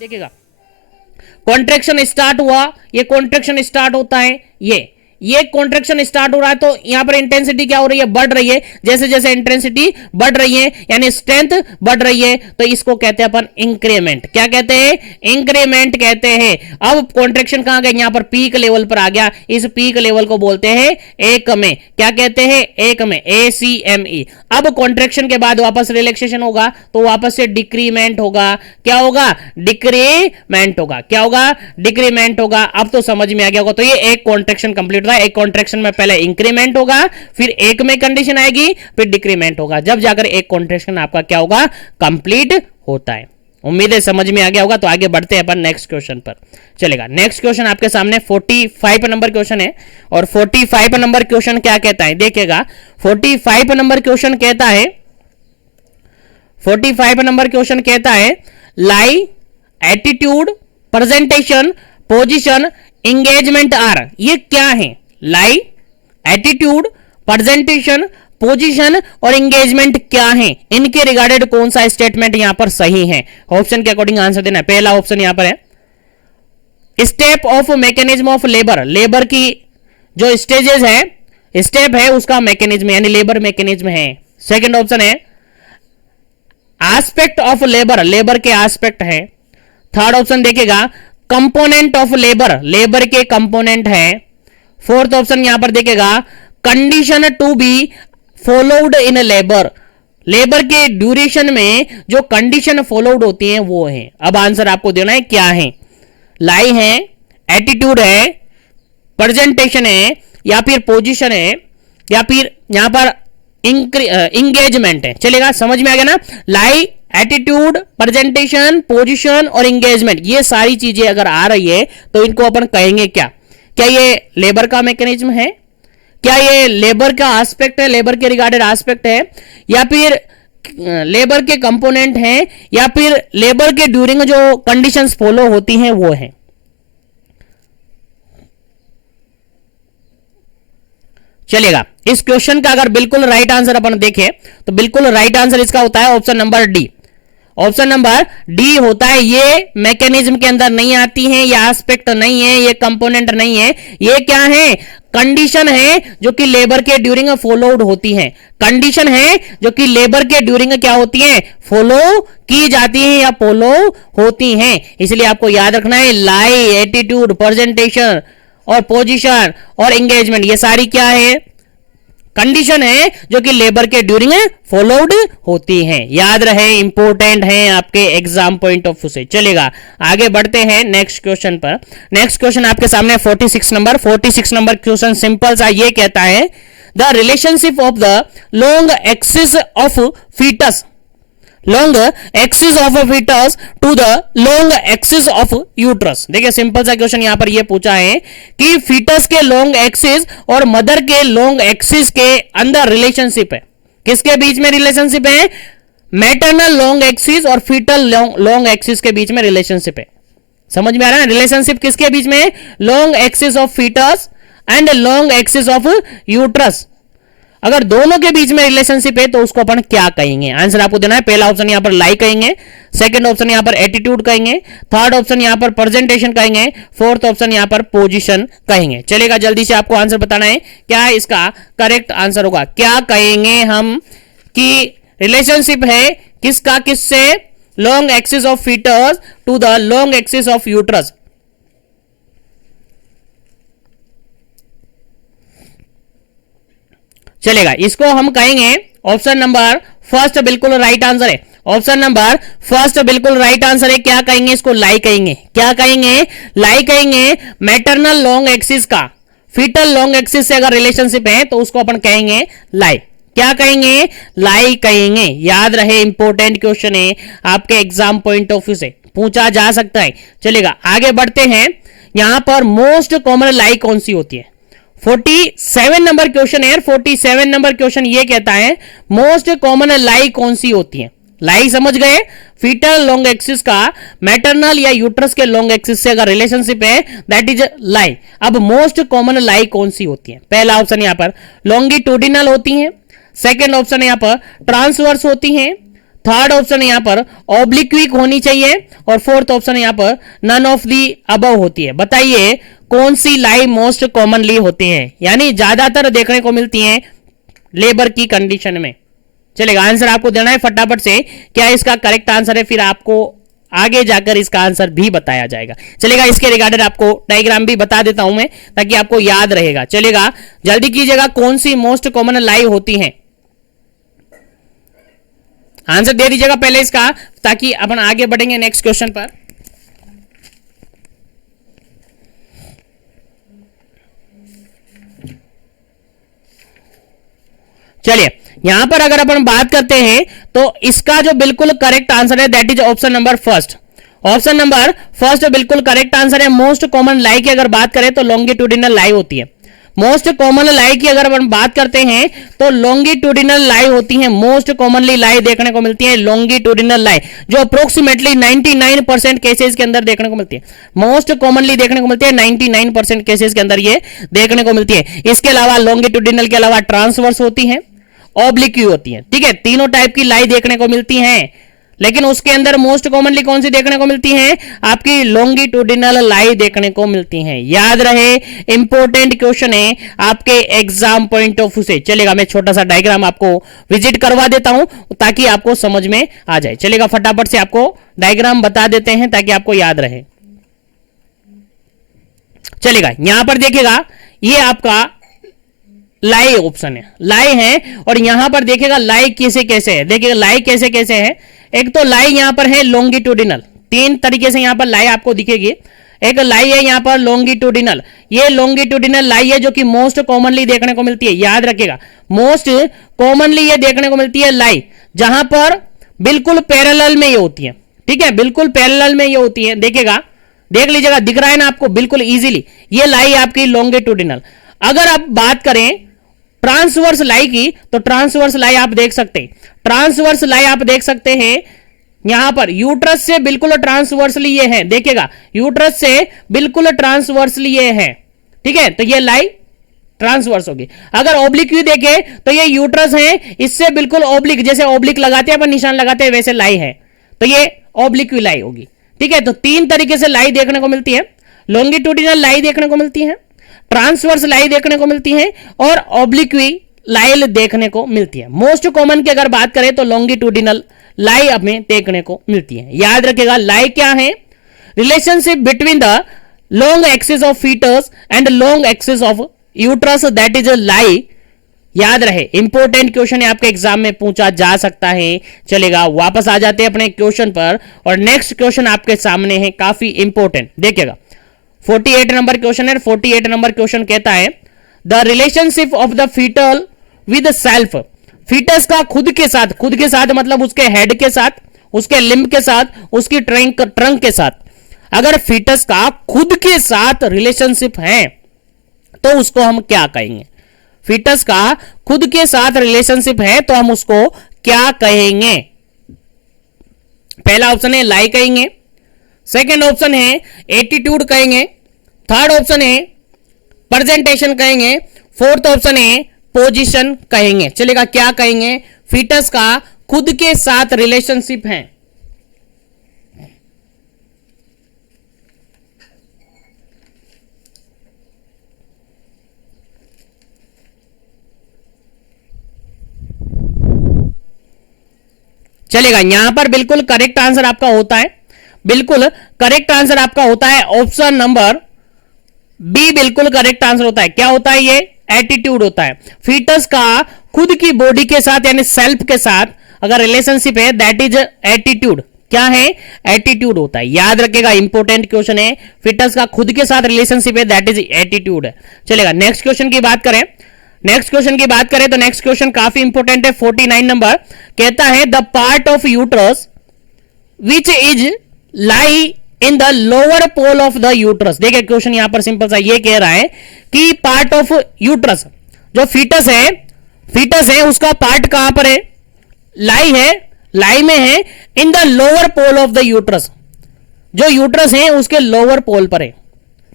देखिएगा, contraction start हुआ, ये कॉन्ट्रैक्शन स्टार्ट होता है, ये कॉन्ट्रैक्शन स्टार्ट हो रहा है, तो यहां पर इंटेंसिटी क्या हो रही है, बढ़ रही है। जैसे जैसे इंटेंसिटी बढ़ रही है यानी स्ट्रेंथ बढ़ रही है, तो इसको कहते हैं अपन इंक्रीमेंट। क्या कहते हैं, इंक्रीमेंट कहते हैं। अब कॉन्ट्रैक्शन कहां गया, यहां पर पीक लेवल पर आ गया, इस पीक लेवल को बोलते हैं एक में, क्या कहते हैं, एक में, ACME। अब कॉन्ट्रैक्शन के बाद वापस रिलैक्सेशन होगा, तो वापस से डिक्रीमेंट होगा। क्या होगा, डिक्रीमेंट होगा। क्या होगा, डिक्रीमेंट होगा। अब तो समझ में आ गया होगा। तो ये एक कॉन्ट्रैक्शन कंप्लीट रहा, एक कॉन्ट्रैक्शन में पहले इंक्रीमेंट होगा, फिर एक में कंडीशन आएगी, फिर डिक्रीमेंट होगा, जब जाकर एक कॉन्ट्रैक्शन आपका क्या होगा, कंप्लीट होता है। उम्मीद है समझ में आ गया होगा। तो आगे बढ़ते हैं अपन नेक्स्ट क्वेश्चन पर। चलेगा, नेक्स्ट क्वेश्चन आपके सामने 45 नंबर क्वेश्चन है, और 45 नंबर क्वेश्चन क्या कहता है, देखिएगा 45 नंबर क्वेश्चन कहता है, 45 नंबर क्वेश्चन कहता है lie, attitude, presentation, position, engagement are, ये क्या है, लाई, एटीट्यूड, प्रेजेंटेशन, पोजीशन और एंगेजमेंट क्या है, इनके रिगार्डेड कौन सा स्टेटमेंट यहां पर सही है। ऑप्शन के अकॉर्डिंग आंसर देना है। पहला ऑप्शन यहां पर है step of mechanism of labour, labour की जो स्टेजेस है, स्टेप है उसका मैकेनिज्म यानी लेबर मैकेनिज्म है। सेकंड ऑप्शन है एस्पेक्ट ऑफ लेबर, लेबर के एस्पेक्ट है। थर्ड ऑप्शन देखेगा कंपोनेंट ऑफ लेबर, लेबर के कंपोनेंट है। फोर्थ ऑप्शन यहां पर देखेगा condition to be followed in labour, labour के ड्यूरेशन में जो कंडीशन फॉलोड होती हैं वो है। अब आंसर आपको देना है क्या है, लाई है, एटीट्यूड है, प्रेजेंटेशन है, या फिर पोजीशन है, या फिर यहां पर इंगेजमेंट है। चलेगा, समझ में आ गया ना। लाई, एटीट्यूड, प्रेजेंटेशन, पोजीशन और इंगेजमेंट, ये सारी चीजें अगर आ रही है तो इनको अपन कहेंगे क्या, क्या ये लेबर का मैकेनिज्म है, क्या ये लेबर का एस्पेक्ट है, लेबर के रिगार्डेड एस्पेक्ट है, या फिर लेबर के कंपोनेंट हैं, या फिर लेबर के ड्यूरिंग जो कंडीशंस फॉलो होती हैं वो है। चलेगा, इस क्वेश्चन का अगर बिल्कुल राइट आंसर अपन देखें तो बिल्कुल राइट आंसर इसका होता है option number D. Option number D होता है, ये मैकेनिज्म के अंदर नहीं आती है, ये एस्पेक्ट नहीं है, ये कंपोनेंट नहीं है, ये क्या है, कंडीशन है जो कि लेबर के ड्यूरिंग फॉलोड होती है। कंडीशन है जो कि लेबर के ड्यूरिंग क्या होती है, फॉलो की जाती है या फॉलो होती हैं। इसलिए आपको याद रखना है लाई, एटीट्यूड, प्रेजेंटेशन और पोजीशन और एंगेजमेंट, ये सारी क्या है, कंडीशन है जो कि लेबर के ड्यूरिंग फॉलोड होती हैं। याद रहे, इंपॉर्टेंट है आपके एग्जाम पॉइंट ऑफ व्यू से। चलेगा, आगे बढ़ते हैं नेक्स्ट क्वेश्चन पर। नेक्स्ट क्वेश्चन आपके सामने 46 नंबर क्वेश्चन सिंपल सा ये कहता है the relationship of the long axis of fetus, long axis of fetus to the long axis of uterus. देखिए सिंपल सा क्वेश्चन यहां पर ये पूछा है कि फीटस के लॉन्ग एक्सिस और मदर के लॉन्ग एक्सिस के अंदर रिलेशनशिप है, किसके बीच में रिलेशनशिप है, मैटरनल लॉन्ग एक्सिस और फीटल लॉन्ग एक्सिस के बीच में रिलेशनशिप है। समझ में आ रहा है, रिलेशनशिप किसके बीच में, long axis of foetus and long axis of uterus. अगर दोनों के बीच में रिलेशनशिप है तो उसको अपन क्या कहेंगे, आंसर आपको देना है। पहला ऑप्शन यहां पर लाई कहेंगे, सेकंड ऑप्शन यहां पर एटीट्यूड कहेंगे, थर्ड ऑप्शन यहां पर प्रेजेंटेशन कहेंगे, फोर्थ ऑप्शन यहां पर पोजीशन कहेंगे। चलेगा, जल्दी से आपको आंसर बताना है क्या इसका करेक्ट आंसर होगा। क्या कहेंगे हम कि रिलेशनशिप है किसका किससे, long axis of fetus to the long axis of uterus. चलेगा, इसको हम कहेंगे ऑप्शन नंबर फर्स्ट बिल्कुल राइट आंसर है। ऑप्शन नंबर फर्स्ट बिल्कुल राइट आंसर है। क्या कहेंगे इसको, लाई कहेंगे। क्या कहेंगे, लाई कहेंगे। मैटरनल लॉन्ग एक्सिस का फीटल लॉन्ग एक्सिस से अगर रिलेशनशिप है तो उसको अपन कहेंगे लाई। क्या कहेंगे, लाई कहेंगे। याद रहे, इंपॉर्टेंट क्वेश्चन है, आपके एग्जाम पॉइंट ऑफ व्यू से पूछा जा सकता है। चलेगा, आगे बढ़ते हैं। यहां पर मोस्ट कॉमन लाई कौन सी होती है, 47 नंबर क्वेश्चन है। 47 नंबर क्वेश्चन ये कहता है मोस्ट कॉमन लाई कौन सी होती है। लाई समझ गए, फीटल लॉन्ग एक्सिस का मैटरनल या यूट्रस के लॉन्ग एक्सिस से अगर रिलेशनशिप है दैट इज लाई। अब मोस्ट कॉमन लाई कौन सी होती है, पहला ऑप्शन यहां पर लॉन्गिट्यूडिनल होती है, सेकंड ऑप्शन है यहाँ पर ट्रांसवर्स होती हैं, थर्ड ऑप्शन है यहाँ पर ऑब्लिक्विक होनी चाहिए, और फोर्थ ऑप्शन है यहाँ पर नन ऑफ दी अबव होती है। बताइए कौन सी लाई मोस्ट कॉमनली होती है, यानी ज्यादातर देखने को मिलती है लेबर की कंडीशन में। चलेगा, आंसर आपको देना है फटाफट से, क्या इसका करेक्ट आंसर है, फिर आपको आगे जाकर इसका आंसर भी बताया जाएगा। चलेगा, इसके रिगार्डेड आपको डायग्राम भी बता देता हूं मैं ताकि आपको याद रहेगा। चलेगा, जल्दी कीजिएगा, कौन सी मोस्ट कॉमन लाई होती है, आंसर दे दीजिएगा पहले इसका, ताकि अपन आगे बढ़ेंगे नेक्स्ट क्वेश्चन पर। चलिए, यहां पर अगर अपन बात करते हैं तो इसका जो बिल्कुल करेक्ट आंसर है that is option number first. Option number first बिल्कुल करेक्ट आंसर है। मोस्ट कॉमन लाई की अगर बात करें तो लॉन्गिट्यूडिनल लाई होती है। मोस्ट कॉमन लाई की अगर अपन बात करते हैं तो लॉन्गिट्यूडिनल लाई होती है। मोस्ट कॉमनली लाई देखने को मिलती है लॉन्गिट्यूडिनल लाई, जो अप्रोक्सीमेटली 99% केसेस के अंदर देखने को मिलती है। मोस्ट कॉमनली देखने को मिलती है 99% केसेस के अंदर ये देखने को मिलती है। इसके अलावा लॉन्गिट्यूडिनल के अलावा ट्रांसवर्स होती है, ऑब्लिक्यू होती है। ठीक है, तीनों टाइप की लाई देखने को मिलती हैं, लेकिन उसके अंदर मोस्ट कॉमनली कौन सी देखने को मिलती है, आपकी लॉन्गिट्यूडिनल लाई देखने को मिलती है। याद रहे, इंपॉर्टेंट क्वेश्चन है आपके एग्जाम पॉइंट ऑफ व्यू से। चलेगा, मैं छोटा सा डायग्राम आपको विजिट करवा देता हूं ताकि आपको समझ में आ जाए। चलेगा, फटाफट से आपको डायग्राम बता देते हैं ताकि आपको याद रहे। चलेगा, यहां पर देखिएगा, ये आपका लाई ऑप्शन है, लाई है, और यहां पर देखिएगा लाई कैसे कैसे है। देखिएगा लाई कैसे कैसे है, एक तो लाई यहां पर है लॉन्गिट्यूडिनल, तीन तरीके से यहां पर लाई आपको दिखेगी। एक लाई है यहां पर लॉन्गिट्यूडिनल, ये लॉन्गिट्यूडिनल लाई है जो कि मोस्ट कॉमनली देखने को मिलती है। याद रखिएगा, मोस्ट कॉमनली ये देखने को मिलती है लाई जहां पर बिल्कुल पैरेलल में ये होती है। ठीक है, बिल्कुल पैरेलल में ये होती है। देखिएगा, देख लीजिएगा, दिख रहा है ना आपको बिल्कुल इजीली, ये लाई आपकी लॉन्गिट्यूडिनल। अगर आप बात करें ट्रांसवर्स लाई की, तो ट्रांसवर्स लाई आप देख सकते हैं, ट्रांसवर्स लाई आप देख सकते हैं यहां पर यूट्रस से बिल्कुल ट्रांसवर्सली ये है। देखिएगा, यूट्रस से बिल्कुल ट्रांसवर्सली ये है। ठीक है, तो ये लाई ट्रांसवर्स होगी। अगर ऑब्लिक व्यू देखे तो ये यूट्रस है, इससे बिल्कुल ऑब्लिक, जैसे ऑब्लिक लगाते हैं अपन निशान लगाते हैं वैसे लाई है, तो ये ऑब्लिक व्यू लाई होगी। ठीक है, तो तीन तरीके से लाई देखने को मिलती है। लॉन्गिट्यूडिनल लाई देखने को मिलती है, ट्रांसवर्स लाई देखने को मिलती है, और ऑब्लिक्वी लाई देखने को मिलती है। मोस्ट कॉमन की अगर बात करें तो लॉन्गिट्यूडिनल लाई हमें देखने को मिलती है। याद रखिएगा, लाई क्या है, relationship between the long axis of foetus and long axis of uterus, that is a lie. याद रहे, इंपॉर्टेंट क्वेश्चन है, आपके एग्जाम में पूछा जा सकता है। चलेगा, वापस आ जाते हैं अपने क्वेश्चन पर, और नेक्स्ट क्वेश्चन आपके सामने है, काफी इंपॉर्टेंट। देखिएगा, 48 नंबर क्वेश्चन है। 48 नंबर क्वेश्चन कहता है the relationship of the fetal with self. Fetus का खुद के साथ, खुद के साथ मतलब उसके हेड के साथ, उसके लिम्ब के साथ, उसकी ट्रंक के साथ, अगर फीटस का खुद के साथ रिलेशनशिप है तो उसको हम क्या कहेंगे। फीटस का खुद के साथ रिलेशनशिप है तो हम उसको क्या कहेंगे। पहला ऑप्शन है लाई कहेंगे, सेकेंड ऑप्शन है एटीट्यूड कहेंगे, थर्ड ऑप्शन है प्रेजेंटेशन कहेंगे, फोर्थ ऑप्शन है पोजीशन कहेंगे। चलेगा, क्या कहेंगे, फीटस का खुद के साथ रिलेशनशिप है। चलेगा, यहां पर बिल्कुल करेक्ट आंसर आपका होता है, बिल्कुल करेक्ट आंसर आपका होता है ऑप्शन नंबर बी, बिल्कुल करेक्ट आंसर होता है। क्या होता है, ये एटीट्यूड होता है। फीटस का खुद की बॉडी के साथ यानी सेल्फ के साथ अगर रिलेशनशिप है दैट इज एटीट्यूड। क्या है, एटीट्यूड होता है। याद रखिएगा, इंपॉर्टेंट क्वेश्चन है, फीटस का खुद के साथ रिलेशनशिप है दैट इज एटीट्यूड है। चलेगा, नेक्स्ट क्वेश्चन की बात करें, नेक्स्ट क्वेश्चन की बात करें तो नेक्स्ट क्वेश्चन काफी इंपॉर्टेंट है। 49 नंबर कहता है the part of uterus which is lie in the lower pole of the uterus. देखिए, क्वेश्चन यहां पर सिंपल सा ये कह रहा है कि पार्ट ऑफ यूट्रस, जो फीटस है उसका पार्ट कहां पर है, लाई है, लाई में है in the lower pole of the uterus, जो यूट्रस है उसके लोअर पोल पर है।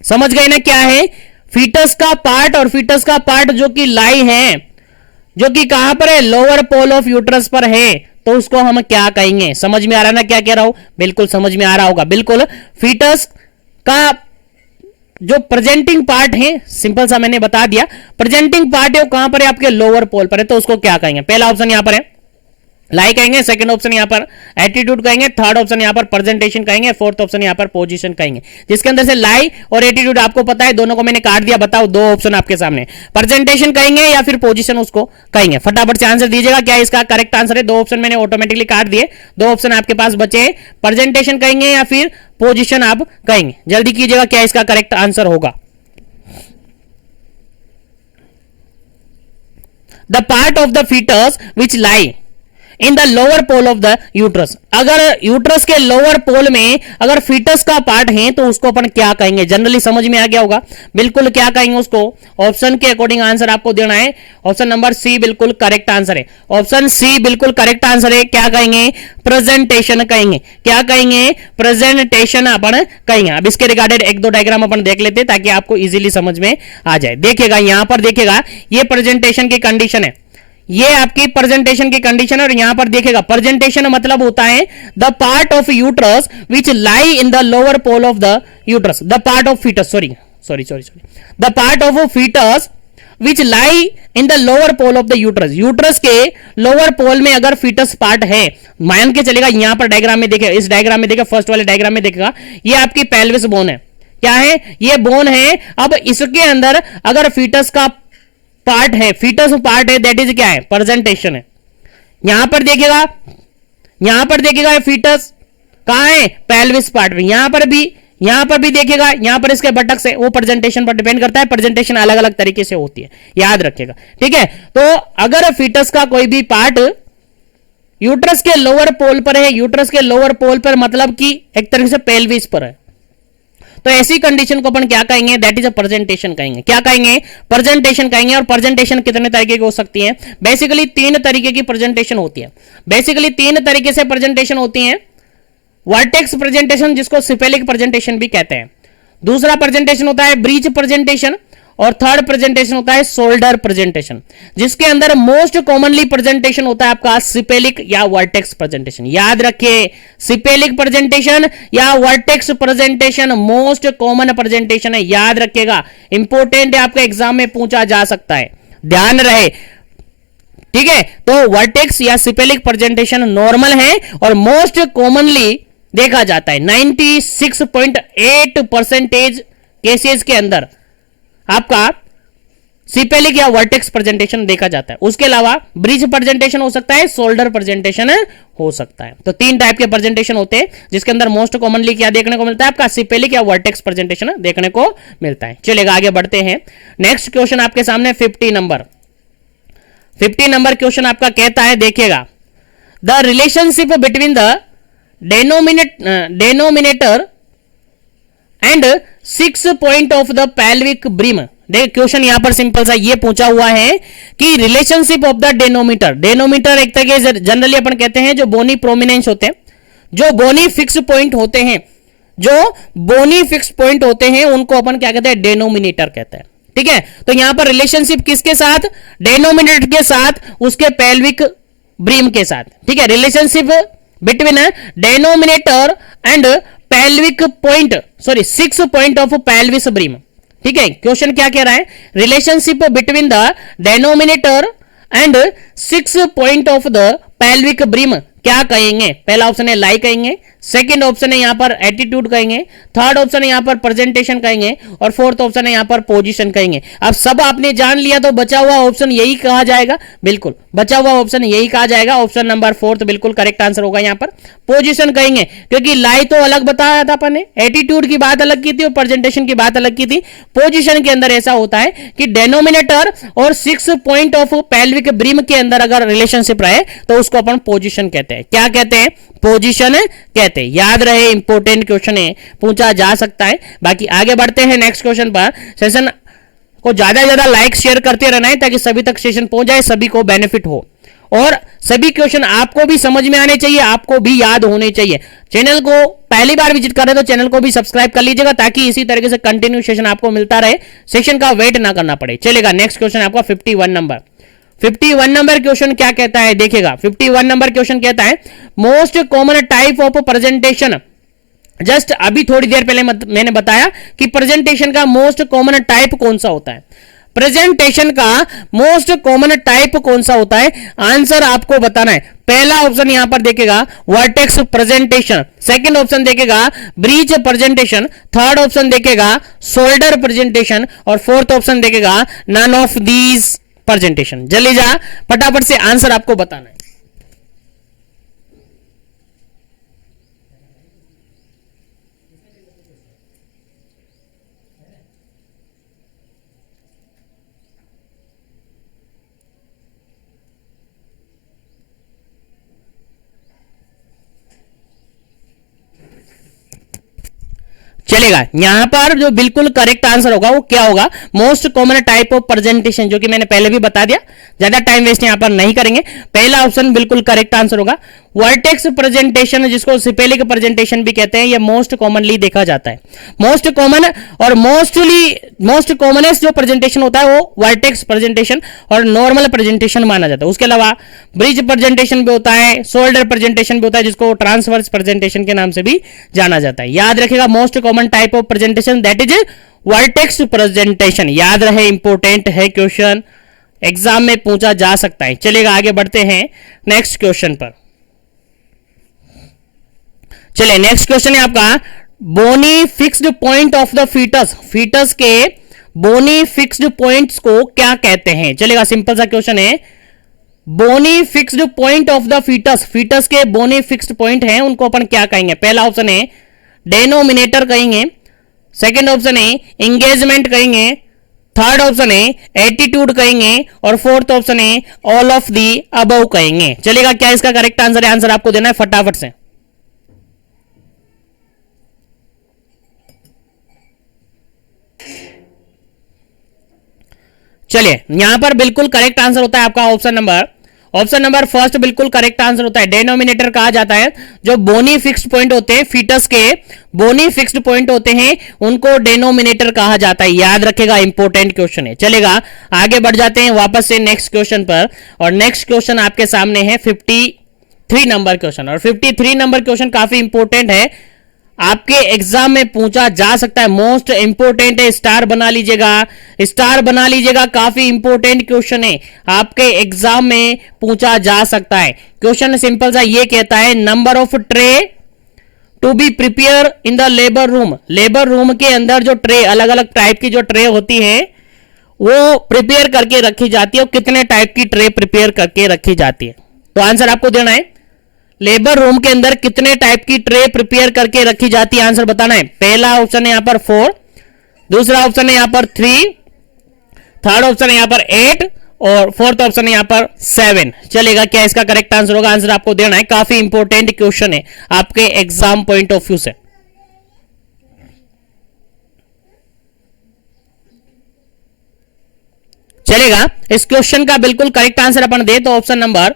समझ गए ना क्या है, फीटस का पार्ट और फीटस का पार्ट जो कि लाई है, जो कि कहां पर है, लोअर पोल ऑफ यूट्रस पर है, तो उसको हम क्या कहेंगे? समझ में आ रहा ना क्या कह रहा हूं? बिल्कुल समझ में आ रहा होगा। बिल्कुल फीटस का जो प्रेजेंटिंग पार्ट है, सिंपल सा मैंने बता दिया, प्रेजेंटिंग पार्ट है वो कहां पर है, आपके लोअर पोल पर है, तो उसको क्या कहेंगे? पहला ऑप्शन यहां पर है लाई कहेंगे, सेकंड ऑप्शन यहां पर एटीट्यूड कहेंगे, थर्ड ऑप्शन यहां पर प्रेजेंटेशन कहेंगे, फोर्थ ऑप्शन यहां पर पोजीशन कहेंगे। जिसके अंदर से लाई और एटीट्यूड आपको पता है, दोनों को मैंने काट दिया। बताओ दो ऑप्शन आपके सामने, प्रेजेंटेशन कहेंगे या फिर पोजीशन उसको कहेंगे? फटाफट से आंसर दीजिएगा, क्या इसका करेक्ट आंसर है? दो ऑप्शन मैंने ऑटोमेटिकली काट दिए, दो ऑप्शन आपके पास बचे, प्रेजेंटेशन कहेंगे या फिर पोजीशन आप कहेंगे? जल्दी कीजिएगा, क्या इसका करेक्ट आंसर होगा? The part of the fetus which lie in the lower pole of the uterus. अगर यूट्रस के लोअर पोल में अगर फीटस का पार्ट है तो उसको अपन क्या कहेंगे? जनरली समझ में आ गया होगा। बिल्कुल क्या कहेंगे उसको? ऑप्शन के अकॉर्डिंग आंसर आपको देना है। ऑप्शन नंबर सी बिल्कुल करेक्ट आंसर है। ऑप्शन सी बिल्कुल करेक्ट आंसर है। क्या कहेंगे? प्रेजेंटेशन कहेंगे। क्या कहेंगे? प्रेजेंटेशन अपन कहेंगे। अब इसके रिगार्डेड एक दो डायग्राम अपन देख लेते हैं ताकि आपको इजीली समझ में आ जाए। देखिएगा यहां पर, देखिएगा ये प्रेजेंटेशन की कंडीशन है, ये आपकी प्रेजेंटेशन की कंडीशन है। और यहां पर देखिएगा प्रेजेंटेशन मतलब होता है the part of uterus which lie in the lower pole of the uterus, the part of fetus, sorry the part of fetus which lie in the lower pole of the uterus. Uterus के lower pole में अगर foetus part है, मान के चलेगा, यहां पर diagram में देखेगा, इस डायग्राम में देखेगा, फर्स्ट वाले डायग्राम में देखेगा, ये आपकी पेल्विस बोन है। क्या है? ये बोन है। अब इसके अंदर अगर फीटस का पार्ट है, फीटस पार्ट है, दैट इज क्या है? प्रेजेंटेशन है। यहां पर देखिएगा, यहां पर देखिएगा फीटस कहां है? पेल्विस पार्ट में। यहां पर भी देखिएगा, यहां पर इसके बटक्स है, वो प्रेजेंटेशन पर डिपेंड करता है। प्रेजेंटेशन अलग अलग तरीके से होती है, याद रखिएगा, ठीक है। तो अगर फीटस का कोई भी पार्ट यूट्रस के लोअर पोल पर है, यूट्रस के लोअर पोल पर मतलब कि एक तरीके से पेल्विस पर है, तो ऐसी कंडीशन को अपन क्या कहेंगे? दैट इज अ प्रेजेंटेशन कहेंगे। क्या कहेंगे? प्रेजेंटेशन कहेंगे। और प्रेजेंटेशन कितने तरीके की हो सकती है? बेसिकली तीन तरीके की प्रेजेंटेशन होती है। बेसिकली तीन तरीके से प्रेजेंटेशन होती है। वर्टेक्स प्रेजेंटेशन, जिसको सिपेलिक प्रेजेंटेशन भी कहते हैं। दूसरा प्रेजेंटेशन होता है ब्रीच प्रेजेंटेशन, और थर्ड प्रेजेंटेशन होता है शोल्डर प्रेजेंटेशन, जिसके अंदर मोस्ट कॉमनली प्रेजेंटेशन होता है आपका सिपेलिक या वर्टेक्स प्रेजेंटेशन। याद रखिए, सिपेलिक प्रेजेंटेशन या vertex presentation most common presentation है, याद रखिएगा, इंपॉर्टेंट है, आपके एग्जाम में पूछा जा सकता है, ध्यान रहे, ठीक है। तो वर्टेक्स या सिपेलिक प्रेजेंटेशन नॉर्मल है और मोस्ट कॉमनली देखा जाता है। 96.8% केसेस के अंदर आपका सिपेलिक या वर्टेक्स प्रेजेंटेशन देखा जाता है। उसके अलावा ब्रिज प्रेजेंटेशन हो सकता है, शोल्डर प्रेजेंटेशन हो सकता है। तो तीन टाइप के प्रेजेंटेशन होते हैं, जिसके अंदर मोस्ट कॉमनली क्या देखने को मिलता है? आपका सिपेलिक या वर्टेक्स प्रेजेंटेशन देखने को मिलता है। चलेगा आगे बढ़ते हैं। नेक्स्ट क्वेश्चन आपके सामने 50 नंबर क्वेश्चन आपका कहता है, देखिएगा, the relationship between the denominator and 6 point of the pelvic brim. देख क्वेश्चन यहां पर सिंपल सा ये पूछा हुआ है कि relationship of the denominator. Denominator एक तरह के जनरली अपन कहते हैं जो बोनी प्रोमिनेंस होते हैं, जो बोनी फिक्स पॉइंट होते हैं, जो बोनी फिक्स पॉइंट होते हैं उनको अपन क्या कहते हैं? डेनोमिनेटर कहते हैं, ठीक है। तो यहां पर रिलेशनशिप किसके साथ? डेनोमिनेटर के साथ, उसके पेल्विक ब्रिम के साथ, ठीक है। Relationship between denominator and pelvic point, sorry 6 point of pelvis brim, ठीक है। क्वेश्चन क्या कह रहा है? Relationship between the denominator and 6 point of the pelvic brim क्या कहेंगे? पहला ऑप्शन है लाई कहेंगे, सेकंड ऑप्शन है यहां पर एटीट्यूड कहेंगे, थर्ड ऑप्शन है यहां पर प्रेजेंटेशन कहेंगे, और फोर्थ ऑप्शन है यहां पर पोजीशन कहेंगे। अब सब आपने जान लिया तो बचा हुआ ऑप्शन यही कहा जाएगा, बिल्कुल बचा हुआ ऑप्शन यही कहा जाएगा। ऑप्शन नंबर फोर्थ बिल्कुल करेक्ट आंसर होगा। यहां पर पोजीशन कहेंगे, क्योंकि लाई तो अलग बताया था अपन ने, एटीट्यूड की बात अलग की थी और प्रेजेंटेशन की बात अलग की थी। पोजीशन के अंदर ऐसा होता है कि डेनोमिनेटर और 6 पॉइंट ऑफ पेल्विक ब्रिम के अंदर अगर रिलेशनशिप रहे तो उसको अपन पोजीशन कहते हैं। क्या कहते हैं? पोजीशन कहते हैं। याद रहे, इंपॉर्टेंट क्वेश्चन है, पूछा जा सकता है। बाकी आगे बढ़ते हैं नेक्स्ट क्वेश्चन पर। सेशन को ज्यादा से ज्यादा लाइक शेयर करते रहना है ताकि सभी तक सेशन पहुंच जाए, सभी को बेनिफिट हो, और सभी क्वेश्चन आपको भी समझ में आने चाहिए, आपको भी याद होने चाहिए। चैनल को पहली बार विजिट कर रहे तो चैनल को भी सब्सक्राइब कर लीजिएगा ताकि इसी तरीके से कंटिन्यू सेशन आपको मिलता रहे, सेशन का वेट ना करना पड़े। चलेगा नेक्स्ट क्वेश्चन आपका 51 नंबर। 51 नंबर क्वेश्चन क्या कहता है, देखिएगा 51 नंबर क्वेश्चन कहता है most common type of presentation. Just अभी थोड़ी देर पहले मैंने बताया कि प्रेजेंटेशन का मोस्ट कॉमन टाइप कौन सा होता है। प्रेजेंटेशन का मोस्ट कॉमन टाइप कौन सा होता है, आंसर आपको बताना है। पहला ऑप्शन यहां पर देखेगा वर्टेक्स प्रेजेंटेशन, सेकंड ऑप्शन देखेगा ब्रीच प्रेजेंटेशन, थर्ड ऑप्शन देखेगा शोल्डर प्रेजेंटेशन और फोर्थ ऑप्शन देखेगा नन ऑफ दीज प्रेजेंटेशन। जल्दी जा फटाफट से आंसर आपको बताना है। चलेगा, यहां पर जो बिल्कुल करेक्ट आंसर होगा वो क्या होगा, most common type of presentation, जो कि मैंने पहले भी बता दिया, ज्यादा टाइम वेस्ट यहां पर नहीं करेंगे। पहला ऑप्शन बिल्कुल करेक्ट आंसर होगा। वर्टेक्स प्रेजेंटेशन, जिसको सिपेलिक प्रेजेंटेशन भी कहते हैं, ये मोस्ट कॉमनली देखा जाता है। मोस्ट कॉमन और मोस्ट कॉमनेस्ट जो प्रेजेंटेशन होता है वो वर्टेक्स प्रेजेंटेशन और नॉर्मल प्रेजेंटेशन माना जाता है। उसके अलावा ब्रिज प्रेजेंटेशन भी होता है, शोल्डर प्रेजेंटेशन भी होता है, जिसको ट्रांसवर्स प्रेजेंटेशन के नाम से भी जाना जाता है। याद रखेगा most common type of presentation that is vertex presentation. याद रहे, इंपोर्टेंट है क्वेश्चन, एग्जाम में पूछा जा सकता है। चलेगा, आगे बढ़ते हैं नेक्स्ट क्वेश्चन पर। चलिए, नेक्स्ट क्वेश्चन है आपका bony fixed point of the foetus. Foetus के बोनी फिक्स्ड पॉइंट्स को क्या कहते हैं। चलेगा, सिंपल सा क्वेश्चन है, bony fixed point of the foetus, foetus के बोनी फिक्स्ड पॉइंट हैं, उनको अपन क्या कहेंगे। पहला ऑप्शन है डेनोमिनेटर कहेंगे, सेकंड ऑप्शन है एंगेजमेंट कहेंगे, थर्ड ऑप्शन है एटीट्यूड कहेंगे और फोर्थ ऑप्शन है ऑल ऑफ दी अबव कहेंगे। चलेगा, क्या इसका करेक्ट आंसर है, आंसर आपको देना है फटाफट से। चलिए, यहां पर बिल्कुल करेक्ट आंसर होता है आपका ऑप्शन नंबर फर्स्ट बिल्कुल करेक्ट आंसर होता है। डेनोमिनेटर कहा जाता है जो बोनी फिक्स्ड पॉइंट होते हैं, फीटस के बोनी फिक्स्ड पॉइंट होते हैं, उनको डेनोमिनेटर कहा जाता है। याद रखेगा, इंपॉर्टेंट क्वेश्चन है। चलेगा, आगे बढ़ जाते हैं वापस से नेक्स्ट क्वेश्चन पर, और नेक्स्ट क्वेश्चन आपके सामने है 53 नंबर क्वेश्चन, और 53 नंबर क्वेश्चन काफी इंपॉर्टेंट है, आपके एग्जाम में पूछा जा सकता है, मोस्ट इंपोर्टेंट है। स्टार बना लीजिएगा, काफी इंपोर्टेंट क्वेश्चन है, आपके एग्जाम में पूछा जा सकता है। क्वेश्चन सिंपल सा ये कहता है number of tray to be prepare in the labour room. Labour room के अंदर जो ट्रे, अलग अलग टाइप की जो ट्रे होती है वो प्रिपेयर करके रखी जाती है, और कितने टाइप की ट्रे प्रिपेयर करके रखी जाती है। तो आंसर आपको देना है, लेबर रूम के अंदर कितने टाइप की ट्रे प्रिपेयर करके रखी जाती है, आंसर बताना है। पहला ऑप्शन है यहां पर 4, दूसरा ऑप्शन है यहां पर 3, थर्ड ऑप्शन है यहां पर 8 और फोर्थ ऑप्शन है यहां पर 7। चलेगा, क्या इसका करेक्ट आंसर होगा, आंसर आपको देना है। काफी इंपॉर्टेंट क्वेश्चन है आपके एग्जाम पॉइंट ऑफ व्यू से। चलेगा, इस क्वेश्चन का बिल्कुल करेक्ट आंसर अपन दे तो ऑप्शन नंबर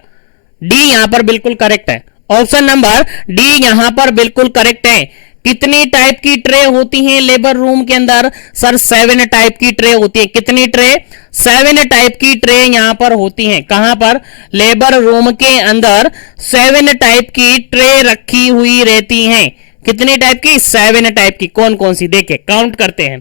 डी यहां पर बिल्कुल करेक्ट है। ऑप्शन नंबर डी यहां पर बिल्कुल करेक्ट है। कितनी टाइप की ट्रे होती हैं लेबर रूम के अंदर, सर 7 टाइप की ट्रे होती है। कितनी ट्रे, 7 टाइप की ट्रे यहां पर होती हैं। कहां पर, लेबर रूम के अंदर 7 टाइप की ट्रे रखी हुई रहती हैं। कितनी टाइप की, 7 टाइप की। कौन कौन सी, देखे काउंट करते हैं।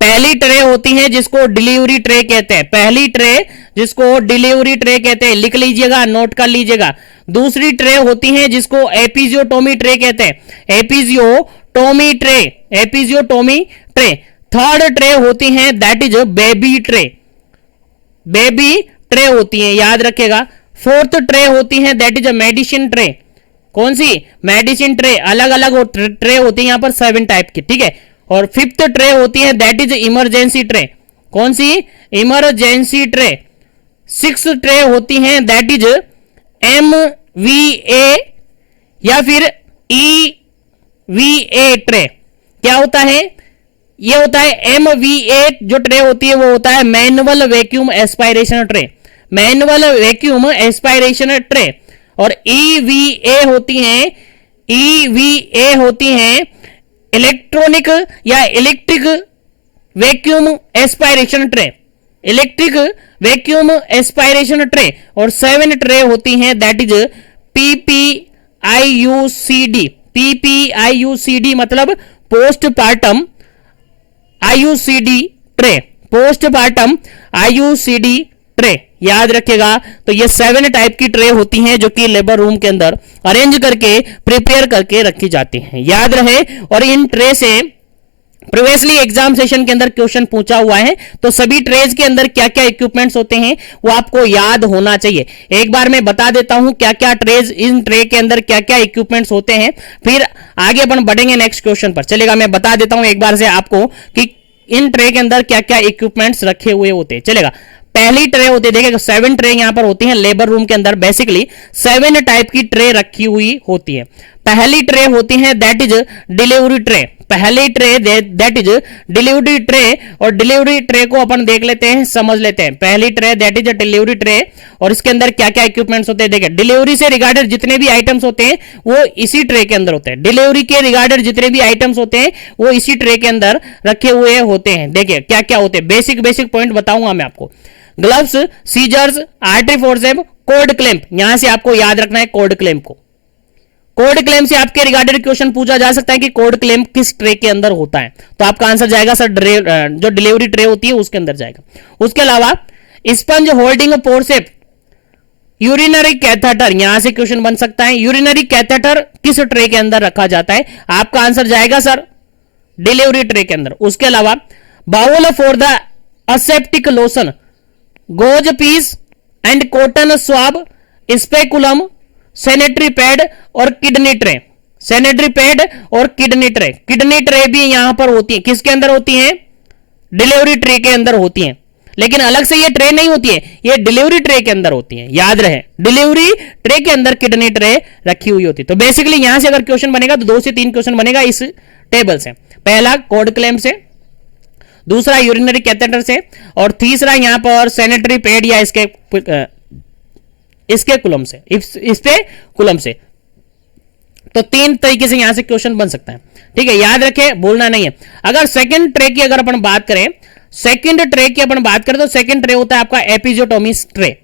पहली ट्रे होती है जिसको डिलीवरी ट्रे कहते हैं, पहली ट्रे जिसको डिलीवरी ट्रे कहते हैं, लिख लीजिएगा, नोट कर लीजिएगा। दूसरी ट्रे होती है जिसको एपिजियोटोमी ट्रे कहते हैं, एपिजियोटोमी ट्रे। थर्ड ट्रे होती है दैट इज बेबी ट्रे होती है, याद रखिएगा। फोर्थ ट्रे होती है दैट इज मेडिसिन ट्रे। कौन सी, मेडिसिन ट्रे। अलग अलग ट्रे होती है यहां पर 7 टाइप की, ठीक है। और फिफ्थ ट्रे होती है दैट इज इमरजेंसी ट्रे। कौन सी, इमरजेंसी ट्रे। 6 ट्रे होती है दैट इज MVA या फिर EVA ट्रे। क्या होता है, ये होता है MVA जो ट्रे होती है वो होता है manual vacuum aspiration tray, manual vacuum aspiration tray. और EVA होती हैं इलेक्ट्रॉनिक या electric vacuum aspiration tray. Electric vacuum aspiration tray, और 7 ट्रे होती हैं दैट इज PPIUCD। PPIUCD मतलब postpartum IUCD tray, postpartum IUCD tray, याद रखिएगा। तो ये 7 टाइप की ट्रे होती हैं जो कि लेबर रूम के अंदर अरेंज करके प्रिपेयर करके रखी जाती हैं, याद रहे। और इन ट्रे से प्रीवियसली एग्जाम सेशन के अंदर क्वेश्चन पूछा हुआ है, तो सभी ट्रेज के अंदर क्या क्या इक्विपमेंट्स होते हैं वो आपको याद होना चाहिए। एक बार मैं बता देता हूं क्या क्या ट्रेज, इन ट्रे के अंदर क्या क्या इक्विपमेंट्स होते हैं, फिर आगे अपन बढ़ेंगे नेक्स्ट क्वेश्चन पर। चलेगा, मैं बता देता हूं एक बार से आपको कि इन ट्रे के अंदर क्या क्या इक्विपमेंट्स रखे हुए होते हैं। चलेगा, पहली ट्रे होती है, देखिए 7 ट्रे यहां पर होती हैं लेबर रूम के अंदर। बेसिकली 7 टाइप की ट्रे रखी हुई होती है। पहली ट्रे होती है दैट इज डिलीवरी ट्रे, पहली tray that is delivery tray. और डिलीवरी ट्रे को अपन देख लेते हैं, समझ लेते हैं। पहली tray that is delivery tray, और इसके अंदर क्या क्या इक्विपमेंट्स होते हैं देखिए। डिलीवरी से रिगार्डेड जितने भी आइटम्स होते हैं वो इसी ट्रे के अंदर होते हैं। डिलीवरी के रिगार्डेड जितने भी आइटम्स होते हैं वो इसी ट्रे के अंदर रखे हुए होते हैं। देखिए क्या क्या होते हैं, बेसिक पॉइंट बताऊंगा मैं आपको। Gloves, scissors, artery forceps, cord clamp, यहां से आपको याद रखना है कोड क्लैंप को। कोड क्लेम से आपके रिगार्डेड क्वेश्चन पूछा जा सकता है कि कोड क्लेम किस ट्रे के अंदर होता है, तो आपका आंसर जाएगा सर जो डिलीवरी ट्रे होती है उसके अंदर जाएगा। उसके अलावा sponge holding forceps, urinary catheter, यहां से क्वेश्चन बन सकता है यूरिनरी कैथेटर किस ट्रे के अंदर रखा जाता है, आपका आंसर जाएगा सर डिलीवरी ट्रे के अंदर। उसके अलावा bowl for the aseptic lotion, gauze piece and cotton swab, speculum, sanitary pad और किडनी ट्रे, सैनिटरी पैड और किडनी ट्रे। किडनी ट्रे भी यहां पर होती है, किसके अंदर होती है, डिलीवरी ट्रे के अंदर होती है, लेकिन अलग से ये ट्रे नहीं होती है, ये डिलीवरी ट्रे के अंदर होती है, याद रहे डिलीवरी ट्रे के अंदर किडनी ट्रे रखी हुई होती है। तो बेसिकली यहां से अगर क्वेश्चन बनेगा तो 2 से 3 क्वेश्चन बनेगा इस टेबल से। पहला कोड क्लेम से, दूसरा यूरिनरी कैथेटर से, और तीसरा यहां पर सैनिटरी पैड या इसके कुलम से, इस पे कुलम से। तो 3 तरीके से यहां से क्वेश्चन बन सकता है, ठीक है, याद रखें, भूलना नहीं है। अगर सेकंड ट्रे की अगर अपन बात करें, सेकंड ट्रे की अपन बात करें तो सेकंड ट्रे होता है आपका episiotomy tray.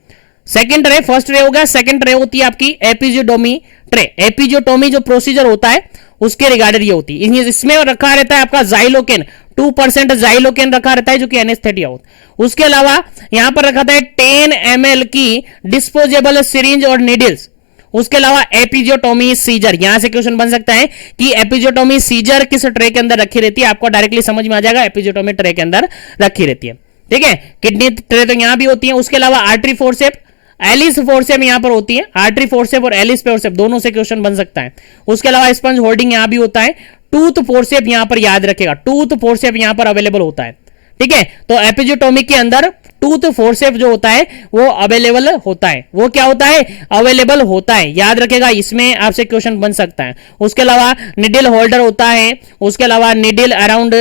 Second tray, first tray हो गया, सेकंड ट्रे होती है आपकी एपिजियोटोमी ट्रे। एपिजियोटोमी जो प्रोसीजर होता है उसके रिगार्डेड ये होती है। इसमें रखा रहता है आपका जाइलोकेन, 2% जाइलोकेन रखा रहता है जो कि एनेस्थेटिया होता है। उसके अलावा यहां पर रखा था 10 ml की डिस्पोजेबल सिरिंज और नीडल्स। उसके अलावा एपिजियोटोमी सीजर, यहां से क्वेश्चन बन सकता है कि एपिजियोटोमी सीजर किस ट्रे के अंदर रखी रहती है, आपको डायरेक्टली समझ में आ जाएगा एपिजियोटोमी ट्रे के अंदर रखी रहती है, ठीक है। किडनी ट्रे तो यहां भी होती है। उसके अलावा आर्टरी फोर्सेप, एलिस फोर्सेप यहां पर होती है, आर्टरी फोर्सेप और एलिस फोर्सेप दोनों से क्वेश्चन बन सकता है। उसके अलावा स्पंज होल्डिंग यहां भी होता है। टूथ फोर्सेप यहां पर याद रखेगा, टूथ फोर्सेप यहां पर अवेलेबल होता है, ठीक है। तो एपिजियोटोमी के अंदर टूथ फोर्सेप जो होता है वो अवेलेबल होता है, वो क्या होता है, अवेलेबल होता है, याद रखेगा, इसमें आपसे क्वेश्चन बन सकता है। उसके अलावा निडल होल्डर होता है। उसके अलावा needle around